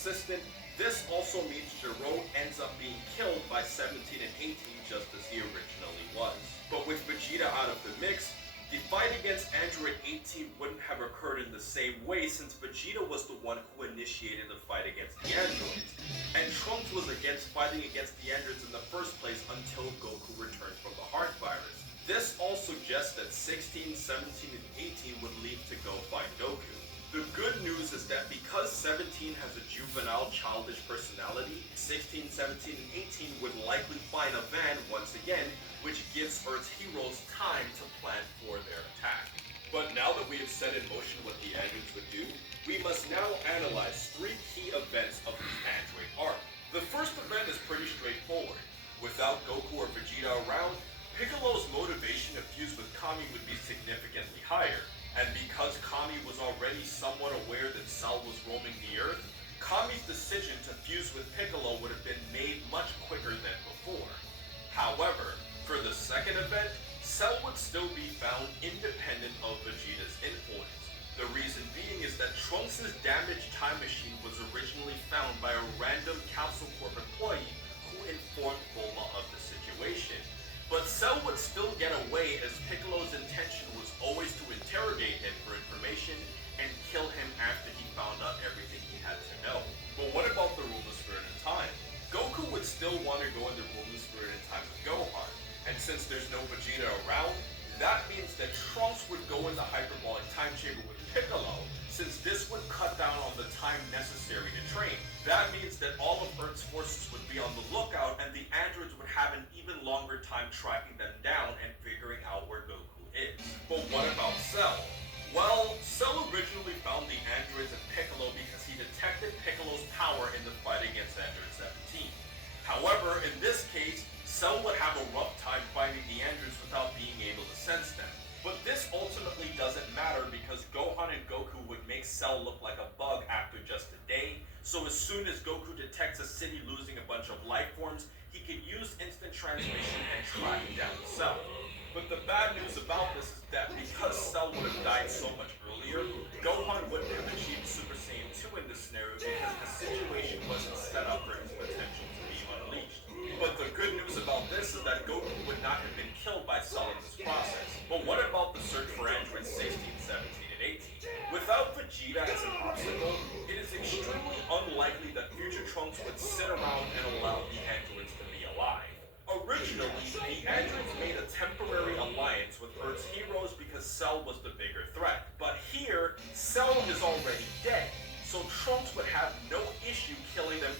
consistent. This also means Gero ends up being killed by 17 and 18 just as he originally was. But with Vegeta out of the mix, the fight against Android 18 wouldn't have occurred in the same way since Vegeta was the one who initiated the fight against the androids, and Trunks was fighting against the androids in the first place until Goku returned from the heart virus. This all suggests that 16, 17, and 18 would leave to go find Goku. The good news is that because 17 has a juvenile, childish personality, 16, 17, and 18 would likely find a van once again, which gives Earth's heroes time to plan for their attack. But now that we have set in motion what the androids would do, we must now analyze 3 key events of the android arc. The first event is pretty straightforward. Without Goku or Vegeta around, Piccolo's motivation to fuse with Kami would be significantly higher. And because Kami was already somewhat aware that Cell was roaming the Earth, Kami's decision to fuse with Piccolo would have been made much quicker than before. However, for the second event, Cell would still be found independent of Vegeta's influence. The reason being is that Trunks' damaged time machine was originally found by a random Council Corp employee who informed Bulma of the situation. But Cell would still get away as Piccolo's intention was always to interrogate him for information and kill him after he found out everything he had to know. But what about the Rule of Spirit and Time? Goku would still want to go in the Rule of Spirit and Time with Gohan, and since there's no Vegeta around, that means that Trunks would go in the hyperbolic time chamber with Piccolo, since this would cut down on the time necessary to train. That means that all of Earth's forces would be on the lookout and the androids would have an even longer time tracking them down and figuring out where Goku is. But what about Cell? Well, Cell originally found the androids and Piccolo because he detected Piccolo's power in the fight against Android 17. However, in this case, Cell would have a rough time finding the androids without being able to sense them. But this ultimately doesn't matter because Gohan and Goku would make Cell look like a bug after just a day, so as soon as Goku detects a city losing a bunch of life forms, he could use instant transmission and track down Cell. But the bad news about this is that because Cell would have died so much earlier, Gohan wouldn't have achieved Super Saiyan 2 in this scenario because the situation wasn't set up for his potential to be unleashed. But the good news about this is that Goku would not have been killed by Cell in this process. But what about the search for androids 16, 17, and 18? Without Vegeta as an obstacle, it is extremely unlikely that future Trunks would sit around and allow the androids to be alive. Originally, the androids made a temporary alliance with Earth's heroes because Cell was the bigger threat. But here, Cell is already dead, so Trunks would have no issue killing them